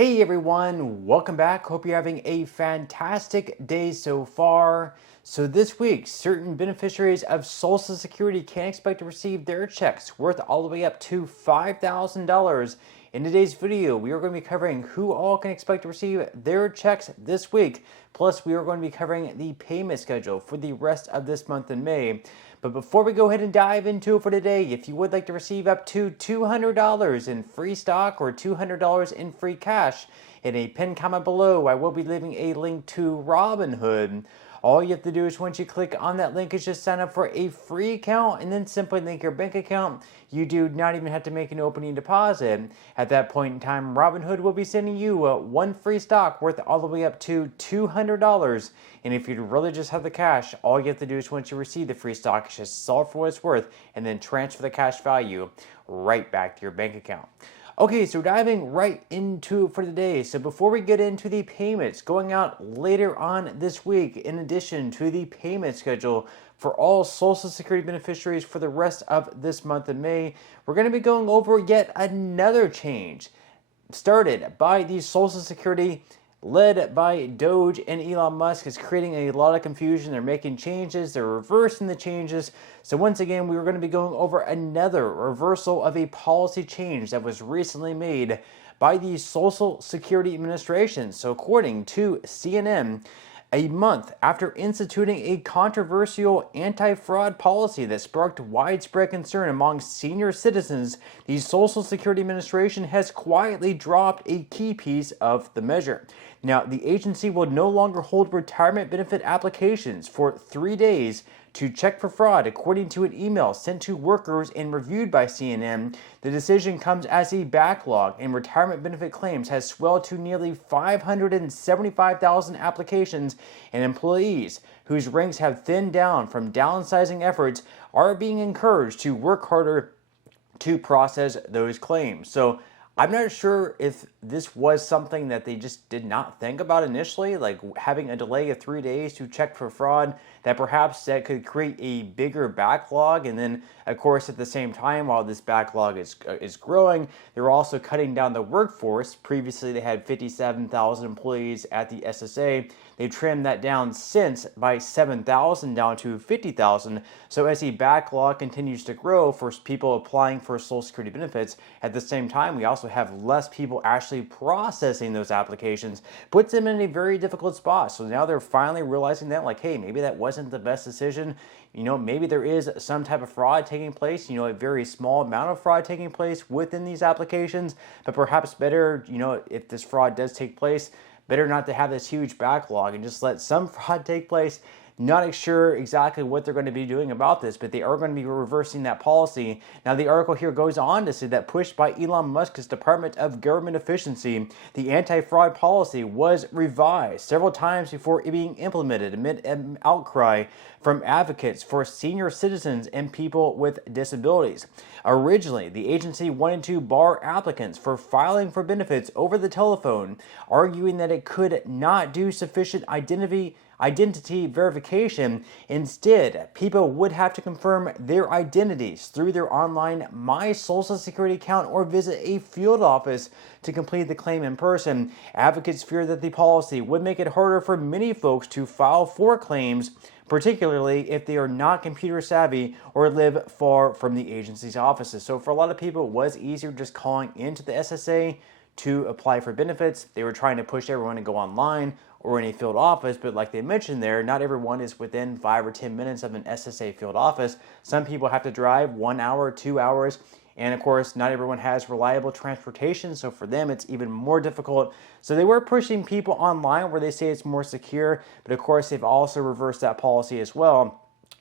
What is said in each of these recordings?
Hey everyone, welcome back. Hope you're having a fantastic day so far. So this week, certain beneficiaries of Social Security can expect to receive their checks worth all the way up to $5,000. In today's video, we are going to be covering who all can expect to receive their checks this week. Plus, we are going to be covering the payment schedule for the rest of this month in May. But before we go ahead and dive into it for today, if you would like to receive up to $200 in free stock or $200 in free cash, in a pinned comment below, I will be leaving a link to Robinhood. All you have to do is once you click on that link is just sign up for a free account and then simply link your bank account. You do not even have to make an opening deposit. At that point in time, Robinhood will be sending you one free stock worth all the way up to $200. And if you really just have the cash, all you have to do is once you receive the free stock, is just sell it for what it's worth and then transfer the cash value right back to your bank account. Okay, so diving right into it for today. So before we get into the payments going out later on this week, in addition to the payment schedule for all Social Security beneficiaries for the rest of this month of May, we're going to be going over yet another change started by the Social Security led by Doge and Elon Musk is creating a lot of confusion. They're making changes, they're reversing the changes. So once again, we are going to be going over another reversal of a policy change that was recently made by the Social Security Administration. So according to CNN, a month after instituting a controversial anti-fraud policy that sparked widespread concern among senior citizens, the Social Security Administration has quietly dropped a key piece of the measure. Now, the agency will no longer hold retirement benefit applications for 3 days to check for fraud, according to an email sent to workers and reviewed by CNN. The decision comes as a backlog in retirement benefit claims has swelled to nearly 575,000 applications, and employees whose ranks have thinned down from downsizing efforts are being encouraged to work harder to process those claims. So I'm not sure if this was something that they just did not think about initially, like having a delay of 3 days to check for fraud, that perhaps that could create a bigger backlog. And then, of course, at the same time, while this backlog is growing, they're also cutting down the workforce. Previously, they had 57,000 employees at the SSA. They've trimmed that down since by 7,000 down to 50,000. So as the backlog continues to grow for people applying for Social Security benefits, at the same time, we also have less people actually processing those applications, puts them in a very difficult spot. So now they're finally realizing that, like, hey, maybe that wasn't the best decision. Maybe there is some type of fraud taking place, a very small amount of fraud taking place within these applications, but perhaps better, if this fraud does take place, better not to have this huge backlog and just let some fraud take place. Not sure exactly what they're going to be doing about this, but they are going to be reversing that policy. Now, the article here goes on to say that pushed by Elon Musk's Department of Government Efficiency, the anti-fraud policy was revised several times before it being implemented amid an outcry from advocates for senior citizens and people with disabilities. Originally, the agency wanted to bar applicants for filing for benefits over the telephone, arguing that it could not do sufficient identity verification. Instead, people would have to confirm their identities through their online My Social Security account or visit a field office to complete the claim in person. Advocates fear that the policy would make it harder for many folks to file for claims, particularly if they are not computer savvy or live far from the agency's offices. So for a lot of people, it was easier just calling into the SSA to apply for benefits. They were trying to push everyone to go online or in a field office, but like they mentioned there, not everyone is within 5 or 10 minutes of an SSA field office. Some people have to drive 1 hour, 2 hours, and of course, not everyone has reliable transportation, so for them, it's even more difficult. So they were pushing people online where they say it's more secure, but of course, they've also reversed that policy as well.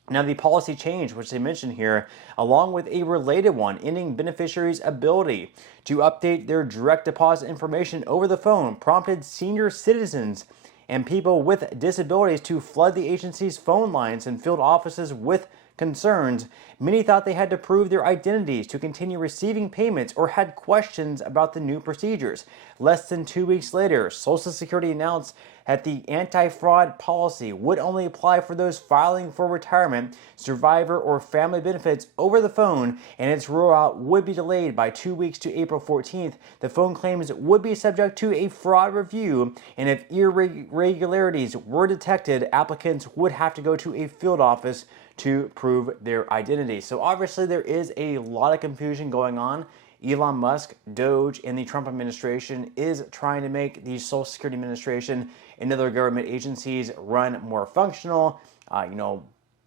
Now, the policy change, which they mentioned here, along with a related one, ending beneficiaries' ability to update their direct deposit information over the phone, prompted senior citizens and people with disabilities to flood the agency's phone lines and field offices with concerns. Many thought they had to prove their identities to continue receiving payments or had questions about the new procedures. Less than 2 weeks later, Social Security announced that the anti-fraud policy would only apply for those filing for retirement, survivor, or family benefits over the phone, and its rollout would be delayed by 2 weeks to April 14th. The phone claims would be subject to a fraud review, and if irregularities were detected, applicants would have to go to a field office to prove their identity. So obviously there is a lot of confusion going on. Elon Musk, Doge, and the Trump administration is trying to make the Social Security Administration and other government agencies run more functional,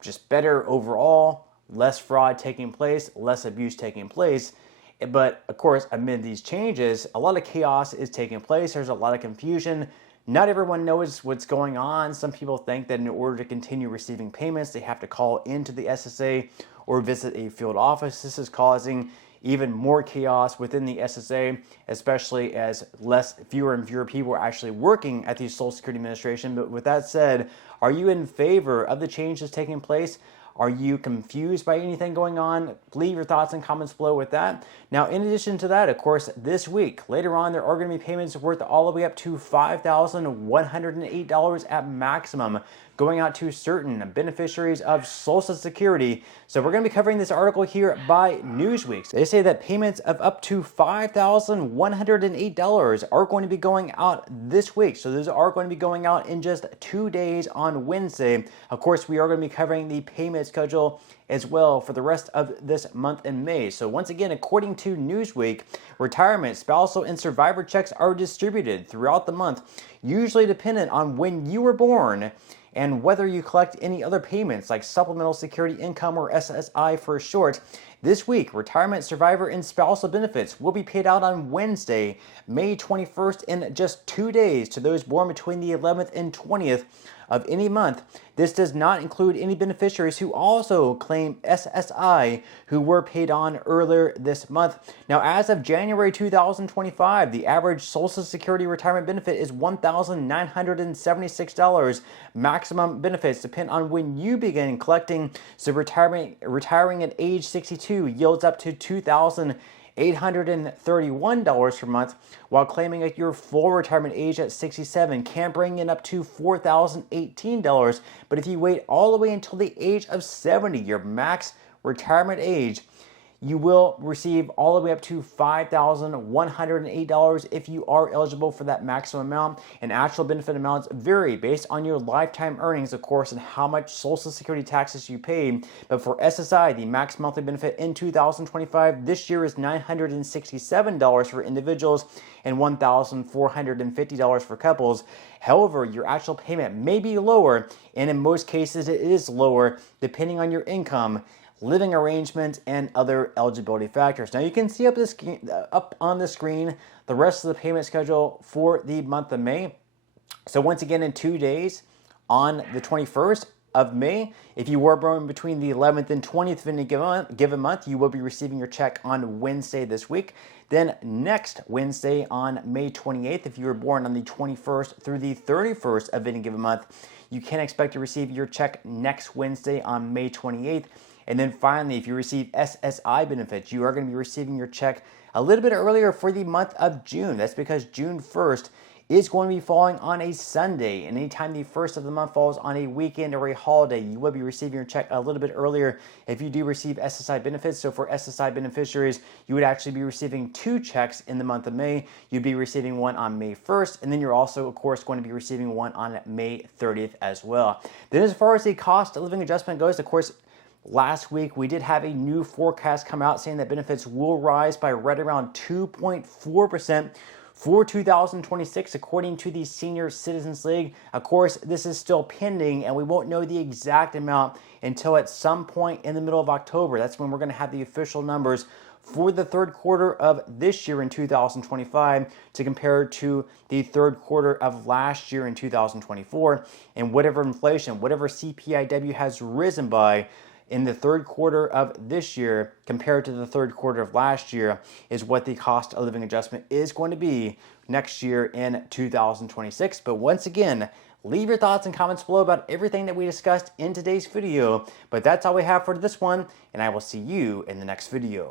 just better overall, less fraud taking place, less abuse taking place. But of course, amid these changes, a lot of chaos is taking place. There's a lot of confusion. Not everyone knows what's going on. Some people think that in order to continue receiving payments, they have to call into the SSA or visit a field office. This is causing even more chaos within the SSA, especially as fewer and fewer people are actually working at the Social Security Administration. But with that said, are you in favor of the changes taking place? Are you confused by anything going on? Leave your thoughts and comments below with that. Now, in addition to that, of course, this week, later on, there are going to be payments worth all the way up to $5,108 at maximum, going out to certain beneficiaries of Social Security. So we're going to be covering this article here by Newsweek. They say that payments of up to $5,108 are going to be going out this week. So those are going to be going out in just 2 days on Wednesday. Of course, we are going to be covering the payment schedule as well for the rest of this month in May. So once again, according to Newsweek, retirement, spousal, and survivor checks are distributed throughout the month, usually dependent on when you were born and whether you collect any other payments like Supplemental Security Income or SSI for short. This week, retirement, survivor, and spousal benefits will be paid out on Wednesday, May 21st, in just 2 days to those born between the 11th and 20th of any month. This does not include any beneficiaries who also claim SSI who were paid on earlier this month. Now, as of January 2025, the average Social Security retirement benefit is $1,976. Maximum benefits depend on when you begin collecting. So retiring at age 62 yields up to $2,831 per month, while claiming at your full retirement age at 67 can bring in up to $4,018. But if you wait all the way until the age of 70, your max retirement age, you will receive all the way up to $5,108 if you are eligible for that maximum amount. And actual benefit amounts vary based on your lifetime earnings, of course, and how much Social Security taxes you paid. But for SSI, the max monthly benefit in 2025 this year is $967 for individuals and $1,450 for couples. However, your actual payment may be lower, and in most cases it is lower depending on your income, living arrangements, and other eligibility factors. Now you can see up on the screen the rest of the payment schedule for the month of May. So once again, in 2 days, on the 21st of May, if you were born between the 11th and 20th of any given month, you will be receiving your check on Wednesday this week. Then next Wednesday on May 28th, if you were born on the 21st through the 31st of any given month, you can expect to receive your check next Wednesday on May 28th. And then finally, if you receive SSI benefits, you are going to be receiving your check a little bit earlier for the month of June. That's because June 1st is going to be falling on a Sunday. And anytime the first of the month falls on a weekend or a holiday, you will be receiving your check a little bit earlier if you do receive SSI benefits. So for SSI beneficiaries, you would actually be receiving 2 checks in the month of May. You'd be receiving one on May 1st, and then you're also, of course, going to be receiving one on May 30th as well. Then as far as the cost of living adjustment goes, of course, last week, we did have a new forecast come out saying that benefits will rise by right around 2.4% for 2026, according to the Senior Citizens League. Of course, this is still pending, and we won't know the exact amount until at some point in the middle of October. That's when we're going to have the official numbers for the third quarter of this year in 2025 to compare to the third quarter of last year in 2024. And whatever inflation, whatever CPIW has risen by in the third quarter of this year compared to the third quarter of last year is what the cost of living adjustment is going to be next year in 2026. But once again, Leave your thoughts and comments below about everything that we discussed in today's video. But that's all we have for this one, and I will see you in the next video.